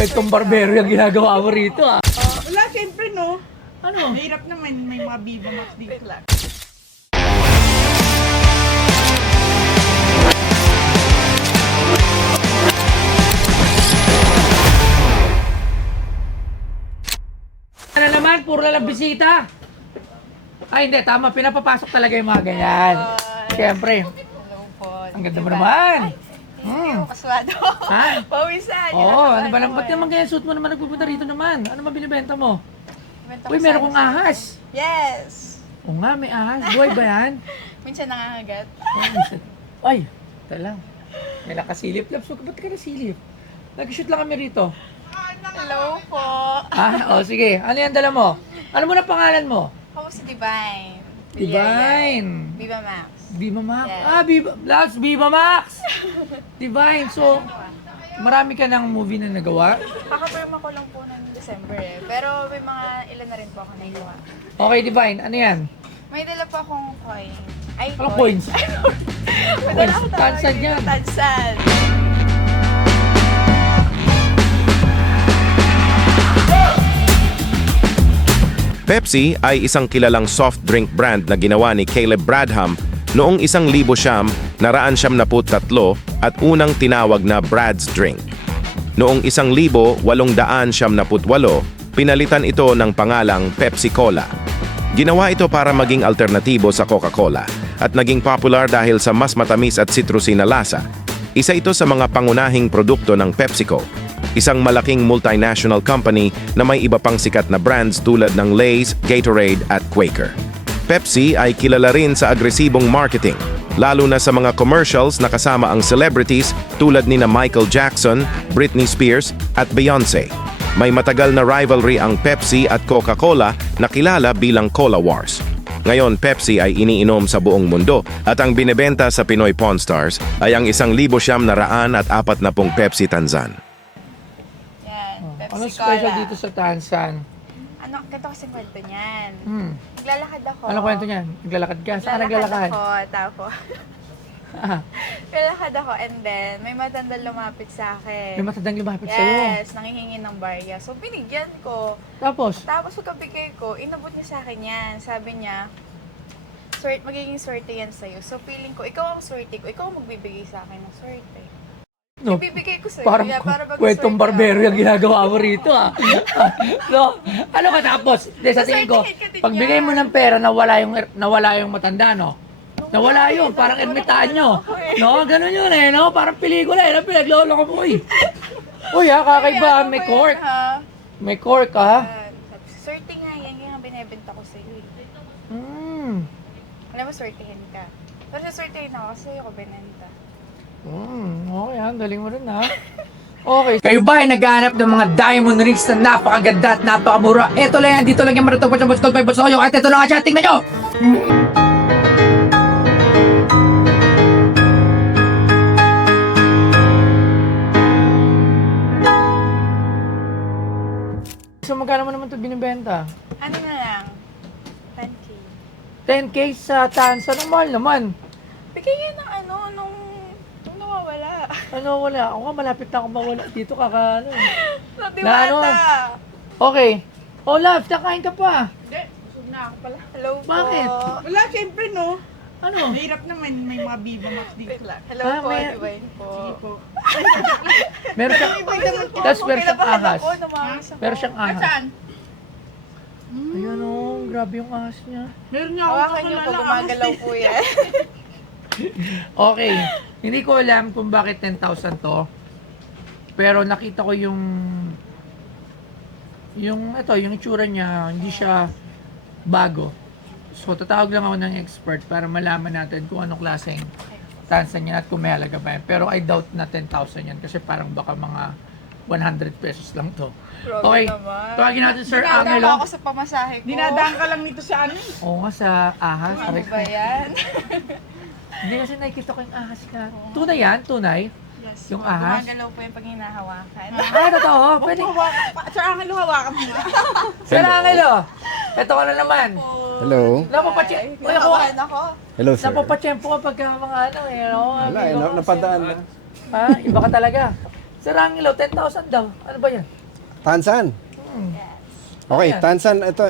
kwentong barbero yung ginagawa mo rito ah. Wala, siyempre no. Ano? Mahirap naman, may mga Viva Max dito lang. Ano naman, puro lang bisita. Ay hindi, tama, pinapapasok talaga yung mga ganyan. Siyempre, Hello po. ang ganda mo naman. Hindi ko kaswado. Ha? Pawisan. Oo, ano ba lang, ba't naman ganyan suit mo naman nagpupunta rito naman? Ano ba binibenta mo? Uy, meron kong ahas. Yes. Oo nga, may ahas. Buhay ba yan? Minsan nangangagat. Ay, ito lang. May nakasilip. Labs, ba't ka nasilip? Nag-shoot lang kami rito. Hello po. Ah, o sige. Ano yan dala mo? Ano mo na pangalan mo? Ako si Divine. Divine. Viva Max. Viva Max. Yes. Ah, Viva Max! Divine. So, marami ka ng movie na nagawa? Kakapirma ko lang po ng December eh. Pero may mga ilan na rin po ako nagawa. Okay, Divine. Ano yan? May dala po akong coin. Ay, Ano coins? May dala ako Tansan yan. Tansan. Pepsi ay isang kilalang soft drink brand na ginawa ni Caleb Bradham noong 1900 at unang tinawag na Brad's Drink. Noong 1878, pinalitan ito ng pangalang Pepsi Cola. Ginawa ito para maging alternatibo sa Coca-Cola at naging popular dahil sa mas matamis at citrusy na lasa. Isa ito sa mga pangunahing produkto ng PepsiCo, isang malaking multinational company na may iba pang sikat na brands tulad ng Lay's, Gatorade at Quaker. Pepsi ay kilala rin sa agresibong marketing, lalo na sa mga commercials na kasama ang celebrities tulad ni Michael Jackson, Britney Spears at Beyoncé. May matagal na rivalry ang Pepsi at Coca-Cola na kilala bilang Cola Wars. Ngayon, Pepsi ay iniinom sa buong mundo at ang binebenta sa Pinoy Pawn Stars ay ang 1,940 Pepsi Tanzan. Yan. Pepsi Ano Cola. special dito sa Tansan? Ano, ganito kasing kwento niyan. Naglalakad ako. Ano kwento niyan? Naglalakad ka? Saan ka naglalakad? ako, tapos. Ah, Naglalakad ako and then may matandang lumapit sa akin. may matandang lumapit sa'yo. Yes, nangihingi ng barya. So, binigyan ko. Tapos, Tapos, pagkabigay ko, inabot niya sa akin yan. Sabi niya, magiging swerte yan sa'yo. So, feeling ko, ikaw ang swerte ko. Ikaw ang magbibigay sa akin ng swerte. no, Ibibigay ko sa'yo. parang para kwentong barbero yung ginagawa mo rito ah. No, ano ka tapos? Hindi, sa tingin ko, Saswertihin ka din pagbigay mo yan. ng pera, nawala yung matanda, no? Nawala yun, parang ermitaan nyo. No, ganun yun eh, no? Parang pelikula eh, no? Pinaglolo ko mo eh. Uy ha, kakaiba, may cork. May cork ha. Swerte nga yan, yung binibenta ko sa'yo. Alam mo, swertihin ka. Pero swertihin ako kasi ako binenta. Okay ha, galing mo rin ha. Okay. Kayo ba ay naghahanap ng mga diamond rings na napakaganda at napakamura? Ito lang yan, dito lang yung maratong pa sa Basoyo. At ito na nga siya, tingnan nyo! So magkano mo naman ito binibenta? Ano na lang? 10K. 10K sa Tansa, ang mahal naman. Bigay yan ng ano, nung nawawala. Ano, wala. Ako nga, malapit na ako mawala dito, ano. Nadiwata. Okay. Oh, love, nakain ka pa. Hindi, busog na ako pala. Hello po. Bakit? Wala, siyempre no. Ano? Mahirap naman, may mga Viva Max dito lang. Hello Ah, po, may- Divine po. Sige po. Meron siyang, tapos meron siyang ahas. Meron siyang ahas. Saan? Ayun oh, grabe yung ahas niya. Meron niya akong Hawakan niyo po, kakalala. gumagalaw po yan. Okay. Hindi ko alam kung bakit 10,000 to. Pero nakita ko yung itsura niya, hindi siya bago. So, tatawag lang ako ng expert para malaman natin kung anong klaseng tansan niya at kung may halaga ba yan. Pero I doubt na 10,000 yan kasi parang baka mga 100 pesos lang to. Grabe Okay, naman. tawagin natin Sir Dinadama Angelo. ako sa pamasahe ko. Dinadaan ka lang nito sa ano. Oo nga, sa ahas. Ano ba yan? Hindi kasi nakikita ko yung ahas ka. Tunay yan? Tunay? Yes. Yung ahas? Gumagalaw po yung pag hinahawakan. Ah, totoo? Pwede. Sir Angelo, hawakan mo nga. Sir Angelo, eto ka na naman. Hello. Napapatsyempo Hinahawakan ako. Hello, sir. Napapatsyempo ka pagka mga ano eh, no? Wala, Amigo. napadaan na. Ha? Iba ka talaga. Sa Rangilo, 10,000 daw. Ano ba yan? Tansan. Okay, Ayan. Tansan, ito,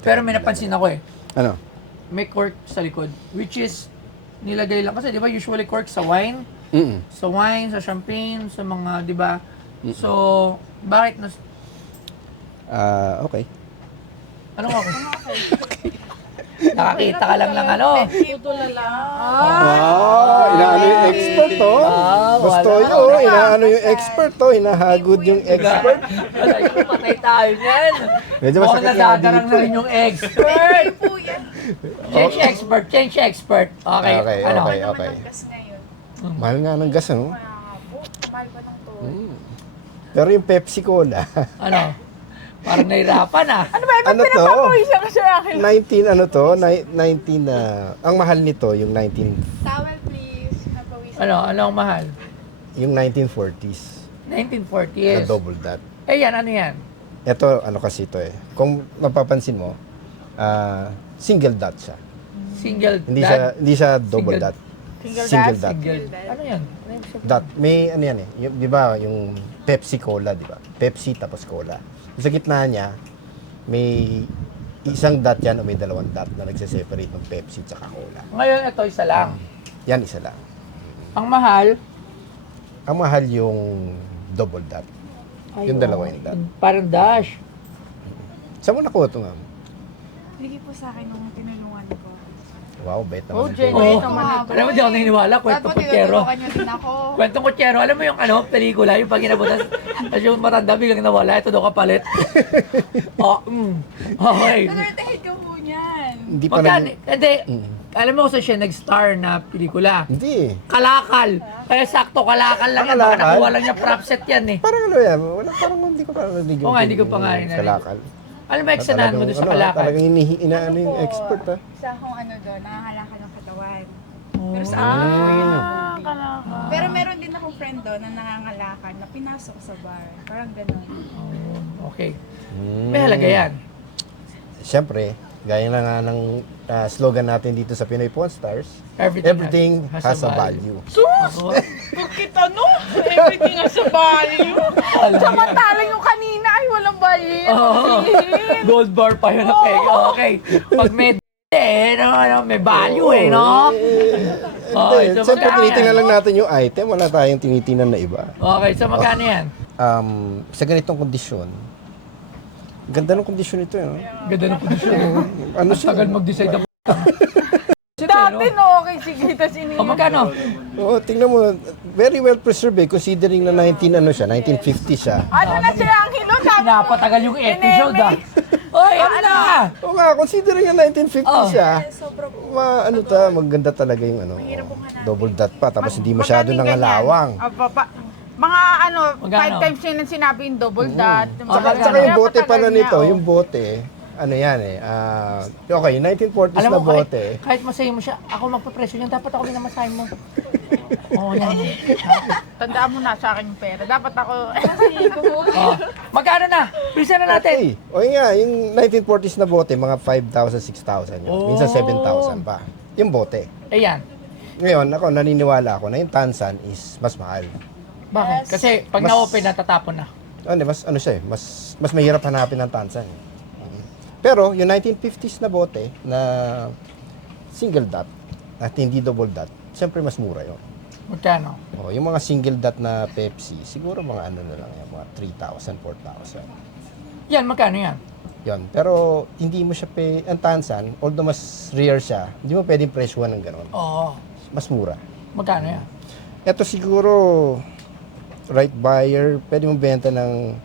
Pero may napansin ako eh. ano? May cork sa likod. Which is, nilagay lang. Kasi di ba usually cork sa wine? Mm. Sa wine, sa champagne, sa mga, di ba? So, bakit nas... Okay. Anong ako? Nakakita ka lang ng ano. Tutula lang. Inaano yung expert, oh. Gusto wala. yun, inaano yung expert, oh. Hinahagod yung expert. Alay ko, patay tayo niyan. Medyo Mukhang masakit nga nadadarang dito. na rin yung expert. Po yan. Change expert. Okay, Okay, ano? okay. Naman ang gas ngayon. Mahal nga ng gas, ano? Kaya nga po, mahal pa ng toll. Pero yung Pepsi Cola, Ano? Parang nahirapan ah. Ano ba? Ba't Ano to? pinapapawisan ka, Sir Angelo? 19 ano to? 19 ang mahal nito, yung 19, Towel please. Napawisan. Ano ang mahal? yung 1940s 1940 na yes. double dot. Eh yan, ano yan? Ito, ano kasi ito eh. Kung mapapansin mo, single dot siya. Single Hindi siya double Single- dot. Single dot. Single. Ano yan? Ano yung sabi? Dot. May ano yan eh. Yung, di ba, yung Pepsi Cola, di ba? Pepsi tapos Cola. Sa gitna niya, may isang dot yan o may dalawang dot na nagse-separate ng Pepsi at Cola. Ngayon ito isa lang. Yan isa lang. Ang mahal, Ang mahal yung double dot. Yung dalawa yung dot. parang dash. Saan mo nakuha ito, ma'am? Bigay po sa akin nung tinulungan ko. Wow, bet naman. ito. Genuine Oo. naman ito. Alam mo, di ako naniniwala. Kwentong kutsero. tinutulungan niyo din ako. Kwentong kutsero. Alam mo yung ano, pelikula, yung pag inabutan, as yung matanda, biglang nawala, ito daw kapalit. Okay. Nagtahid ka po niyan. Hindi pa Magkano? nag... Hindi. Alam mo kung saan siya nag-star na pelikula? Hindi eh. Kalakal. Kaya sakto, kalakal lang yan. Baka Kalakal? nakuha lang niya prop set yan eh. Parang ano yan? Wala, parang hindi ko parang narinig. Oo nga, hindi ko pa nga rin narinig. Kalakal. Alam mo, eksanahan mo doon sa kalakal? Talagang inaano yung expert, ha? Isa akong ano doon, nakakalakal ng katawan. Oh. Pero sa akin po yun. Kalaka. Pero meron din akong friend doon na nangangalakal na pinasok sa bar. Parang gano'n. Oh, okay. Hmm. May halaga yan. Siyempre, gaya na nga ng slogan natin dito sa Pinoy Pawn Stars, everything has a value. Ako, Bakit ano? Everything has a value. Samantalang yung kanina ay walang value. oh, gold bar pa yun. Okay, okay. Pag may may value eh, no? Okay, so Siyempre, magkano tinitingnan yan? lang natin yung item, wala tayong tinitingnan na iba. Okay, so magkano yan? Sa ganitong kondisyon, ganda ng kondisyon ito, no? Ganda ng posisyon. Ano siya? Tagal mag-decide ako. Dati no, okay, sige, tas ini. O magkano? Oo, tingnan mo, very well preserved eh, considering na 1950 siya. Ano na Sir Angelo? Napatagal yung episode ah. Oy, ano na? Oo nga, considering na 1950 Oh. siya, Sobrang maganda talaga yung ano, double dot pa, tapos hindi masyado nangalawang. Mga ano, Magkano? 5 times yun ang sinabi yung double dot. Tsaka yung bote pala nito, yung bote, ano yan eh, okay, yung 1940s Alam na mo, bote, kahit masahin mo siya, ako magpapresyo niyan, dapat ako minamasahin mo. Oo, yan. Tandaan mo na sa akin yung pera. Dapat ako, Oh. Magkano na? Bilisan na natin. okay, o yun nga, yung 1940s na bote, mga 5,000, 6,000 yun, Oh. minsan 7,000 pa, yung bote. Ayan. Ngayon, ako, naniniwala ako na yung Tansan is mas mahal. Bakit? Kasi pag Mas- na-open, natatapon na. Ano, mas ano siya eh, mas mahirap hanapin ng Tansan. Pero yung 1950s na bote na single dot at hindi double dot, siyempre mas mura yun. Magkano? Oh, yung mga single dot na Pepsi, siguro mga ano na lang yan, mga 3,000, 4,000. Yan, magkano yan? Yan. Pero hindi mo siya ang Tansan, although mas rare siya, hindi mo pwedeng presyuhan ng gano'n. Oo. Mas mura. Magkano yan? Ito siguro, right buyer, pwede mo benta ng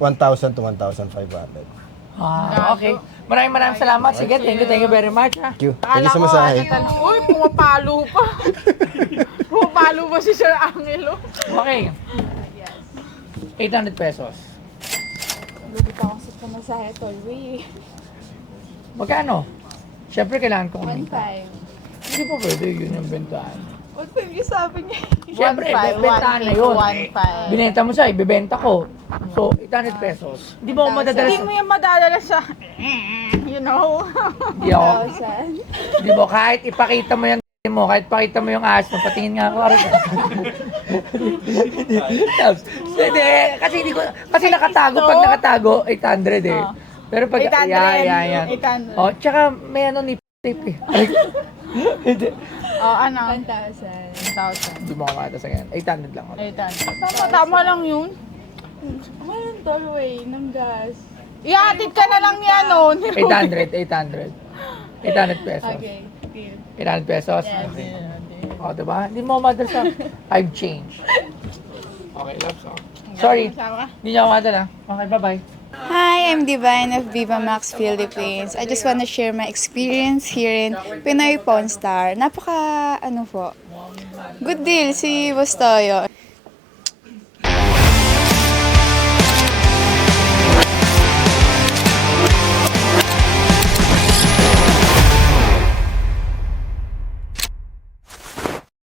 1,000 to 1,500. Ah, okay. Maraming salamat. Sige, thank you very much. Ha? Thank you. Thank you sa masahe. uy, pumapalo pa. Pumapalo pa si Sir Angelo. Okay. 800 pesos. Hindi pa ako sa pamasahe, Tolwe. Magkano? Siyempre, kailangan kong 1.5. Hindi po pwede yun yung bentahan. 1.5 yung sabi niya. Siyempre, 1.5, bentahan na yun. 1.5. Binenta mo siya, ibibenta ko. So, 800 pesos. Hindi mo ako madadala Hindi sa... mo yung madadala sa, you know. Hindi ako. 1,000. Hindi mo, kahit ipakita mo yan mo, kahit pakita mo yung ahas mo, patingin nga ako. Hindi, kasi nakatago, pag nakatago, 800 eh. Pero pag, 800. yan. 800. Oh, tsaka may ano ni tip eh. Hindi. Oh, ano? 1,000. 1,000. Hindi mo kamata sa ganyan. 800 lang. 800. Tama lang yun. Ngayon, doorway ng gas. Ihatid ka na lang ni ano. Ni Rudy. 800. 800 pesos. Okay, deal. 800 pesos? Okay. O, diba? Hindi mo madal sa 5 change. Okay, loves. Oh. Sorry. Hindi niya ako madal ha. Okay, bye-bye. Hi, I'm Divine of Viva Max Philippines. I just want to share my experience here in Pinoy Pawn Star. Napaka, good deal si Boss Toyo.